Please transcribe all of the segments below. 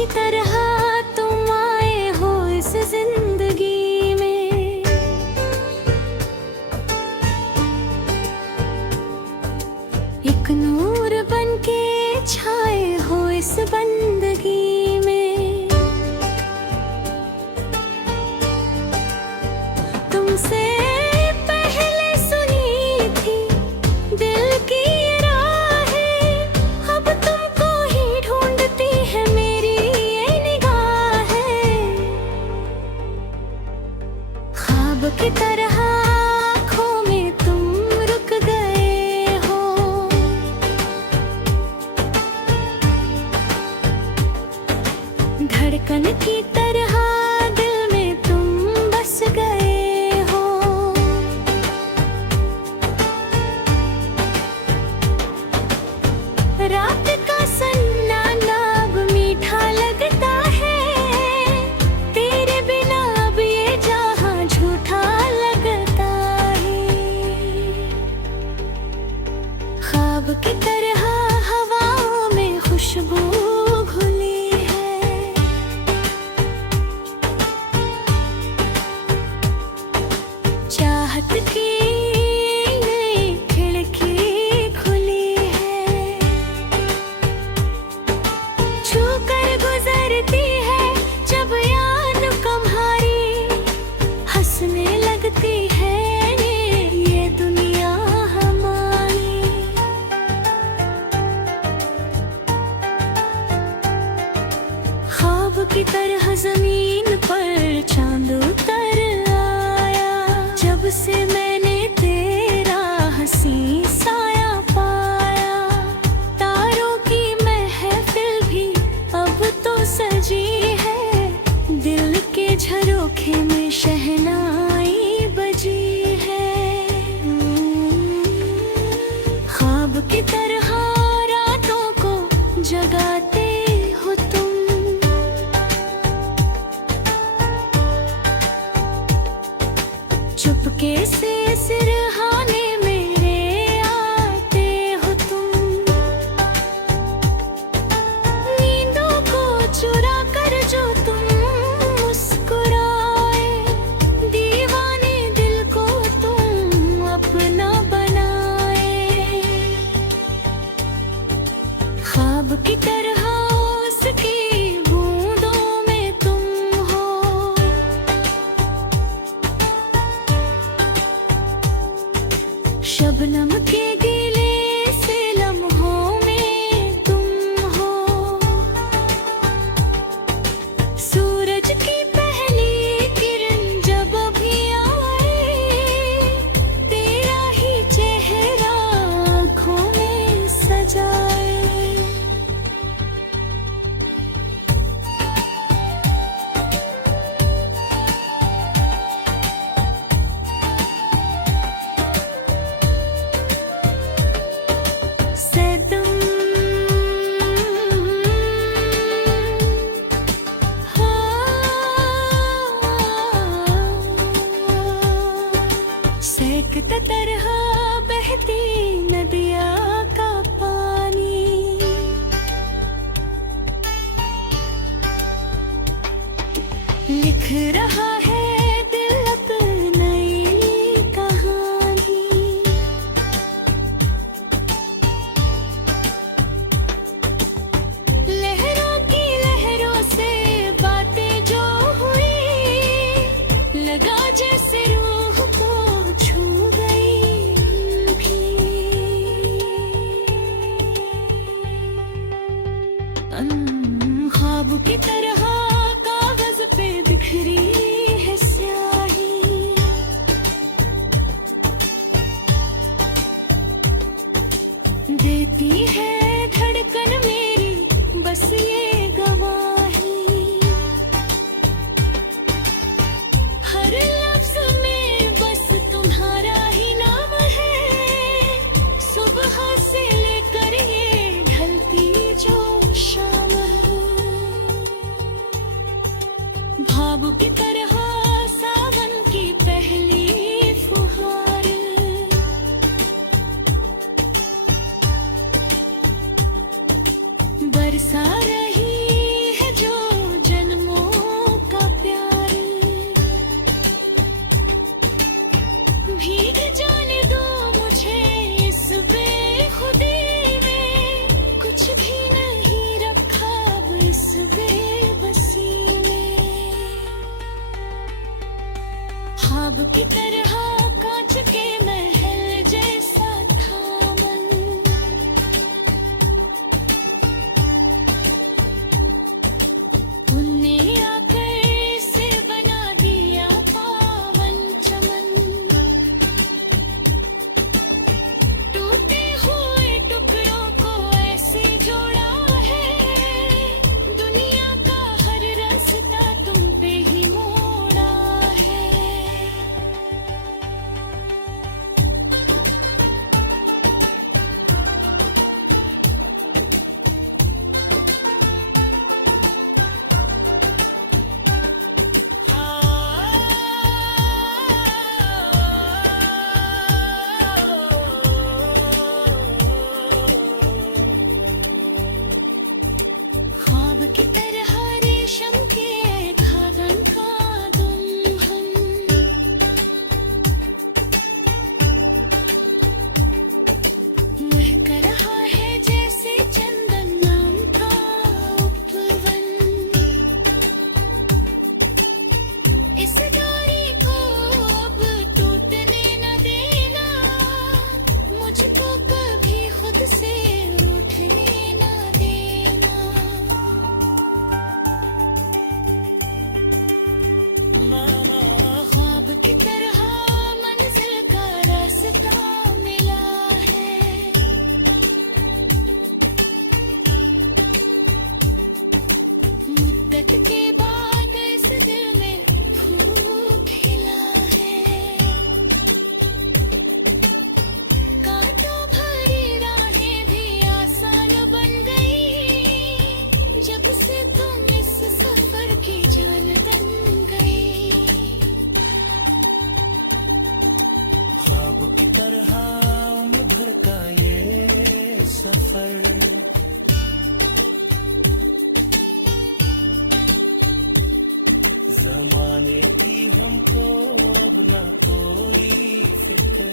की तरह तुम आए हो इस जिंदगी में। एक नूर बन के छाए हो इस बंदगी में। तुमसे पहले सुनी थी दिल की राहें, अब तुमको ही ढूंढती है मेरी ये निगाहें। ख्वाब की तरह आँखों में तुम रुक गए हो, धड़कन की तरह दिल में तुम बस गए हो। रात का सन्नाटा अब मीठा लगता है, तेरे बिना अब ये जहां झूठा लगता है। ख्वाब की तरह हवाओं में खुशबू घुली है, चाहत की नई खिड़की खुली है। छू कर गुजरती है जब याद तुम्हारी, हंसने लगती है ये दुनिया हमारी। ख्वाब की तरह जमीन पर चांद उतर आया, जब से मैंने तेरा हंसी साया पाया। तारों की महफिल भी अब तो सजी है, दिल के झरोखे में शहनाई बजी है। ख्वाब की तरह रातों को जगाते हो तुम, चुपके से सिरहाने मेरे आते हो तुम। नींदों को चुरा कर जो तुम मुस्कुराए, दीवाने दिल को तुम अपना बनाए। ख्वाब की तरह उसकी बूंदों में तुम हो, शबनम के गीले से लम्हों में तुम हो। सूरज की पहली किरण जब भी आए, तेरा ही चेहरा आँखों में सजाए। सदम सेकता तरह बहती नदिया का पानी, लिख रहा है दिल अपनी कहानी। लहरों की लहरों से बातें जो हुई, लगा जैसे रूह को छू गई भी। ख्वाब की तरह कागज पे बिखरी है स्याही, देती है धड़कन मेरी बस ये गवाही। हर लफ्ज में बस तुम्हारा ही नाम है, सुबह से लेकर ये ढलती जो शाम है। भाव की तरह सावन की पहली फुहार, बरसा रही है जो की तरह कांच के महल जैसा था मन। उनने आकर से बना दिया पावन चमन। टूटे हुए टुकड़ों को ऐसे जोड़ा है, दुनिया का हर रास्ता तुम पे ही मोड़ा है। ख्वाब की तरह रेशम के धागन का दुल्हन। महक रहा है जैसे चंदन नाम का उपवन। इस डोरी को अब टूटने न देना, मुझको कभी खुद से उठने न देना। ख्वाब की तरह मंजिल का रास्ता मिला है। मुद्दत के बाद इस दिल में फूल खिला है। कांटों भरी राहें भी आसान बन गई, जब से तुम इस सफर की जान बन गई। ख्वाब की तरह उम्र भर का ये सफर, जमाने की हमको अब ना कोई फिक्र।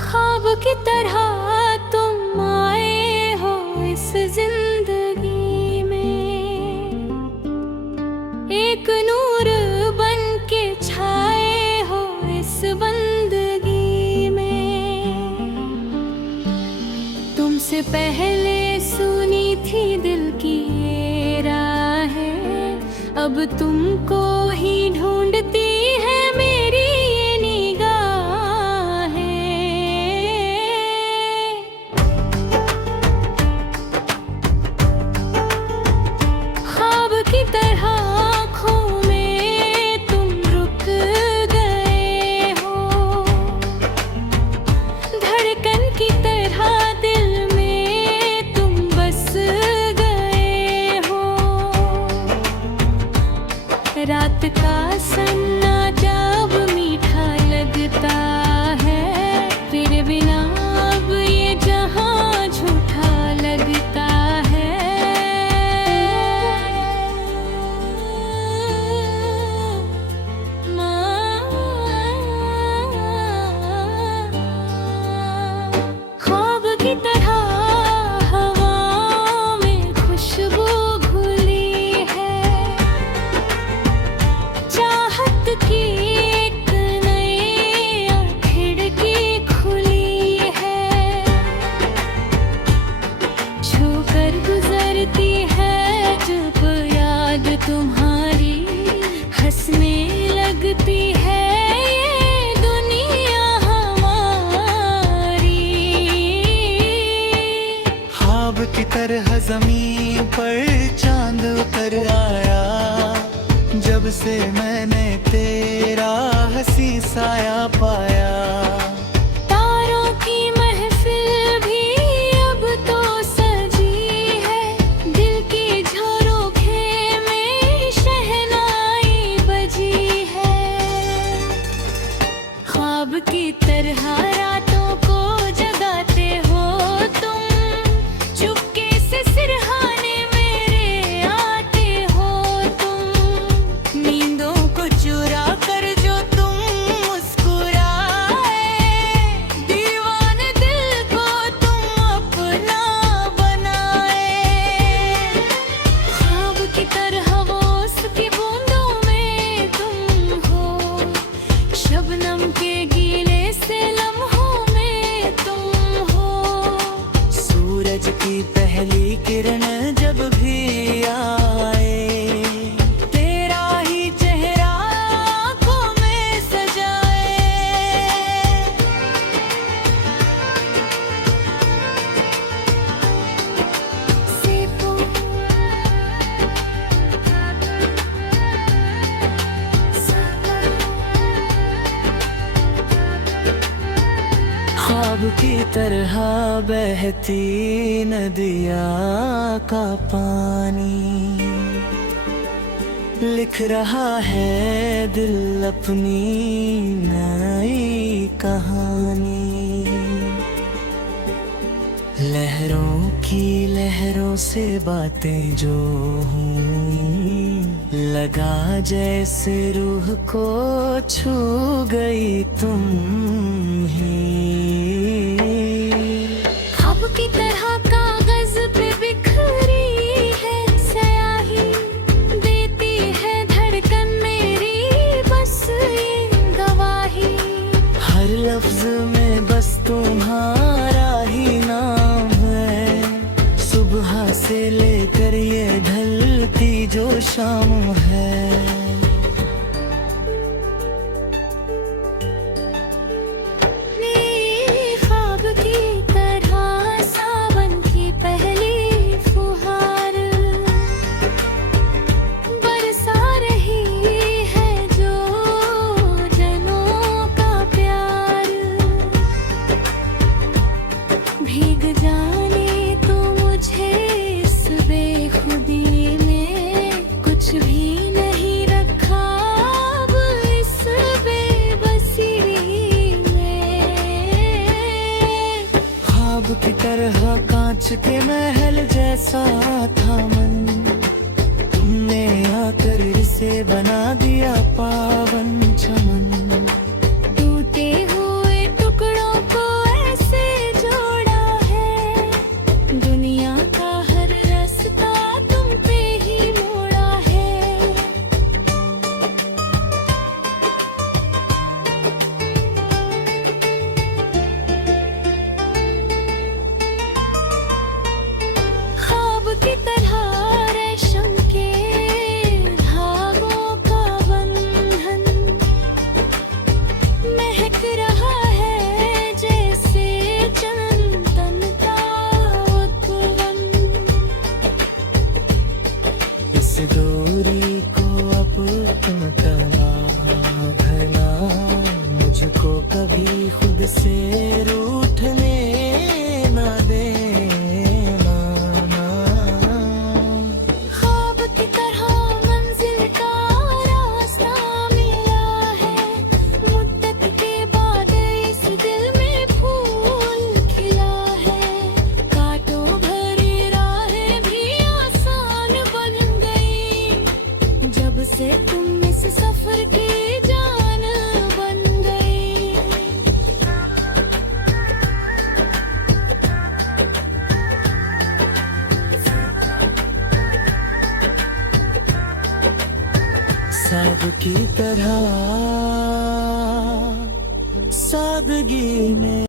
ख्वाब की तरह तुम आए हो इस जिंदगी में, एक नूर बन के छाए हो इस बंदगी में। तुमसे पहले सुनी थी दिल की ये राहें, अब तुमको ही ढूंढती है मेरी ये निगाहें। ख्वाब की तरह आँखों में तुम रुक गए हो, धड़कन की तरह दिल में तुम बस गए हो। रात का सन्नाटा अब मीठा लगता है, तेरे बिना अब ये जहां झूठा लगता है। ख्वाब की तरह हवाओं में खुशबू घुली है, चाहत की एक नई खिड़की खुली है। छूकर गुजरती है जब याद तुम्हारी, हंसने लगती है ये दुनिया हमारी। ख्वाब की तरह जमीन पर चांद उतर आया, जब से मैंने तेरा हंसी साया पाया। तारों की महफिल भी अब तो सजी है, दिल की झरोखे में शहनाई बजी है। ख्वाब की तरह रातों को जगाते हो तुम, चुपके से सिरहाने में ख्वाब की तरह बहती नदिया का पानी, लिख रहा है दिल अपनी नई कहानी। लहरों की लहरों से बातें जो हुई, लगा जैसे रूह को छू गई तुम ही। ख्वाब की तरह कागज पे बिखरी है स्याही, देती है धड़कन मेरी बस ये गवाही। हर लफ्ज में बस तुम्हारा ही नाम है, सुबह से लेकर ये ढलती जो शाम है। ख्वाब की तरह सावन की पहली फुहार बरसा रही है जो जनों का प्यार। भीग जाने तो मुझे इस बेखुदी में, कुछ भी नहीं रखा अब इस बेबसी में। ख्वाब की तरह कांच के महल जैसा था मन, तुमने आकर इसे बना दिया पावन चमन। टूटे हुए टुकड़ों को ऐसे जोड़ा है, दुनिया का हर रास्ता तुम पे ही मोड़ा है। ख्वाब की तरह रेशम के धागों का बंधन, महक रहा है जैसे चंदन का उत्पवन। इस डोरी को अब तुम तना घना, मुझको कभी खुद से रूठने न देना। ख्वाब की तरह मंजिल का रास्ता मिला है, मुद्दत के बाद इस दिल में फूल खिला है। कांटों भरी राहें भी आसान बन गई, जब से तुम इस सफर की जान बन गई। साद की तरह सादगी में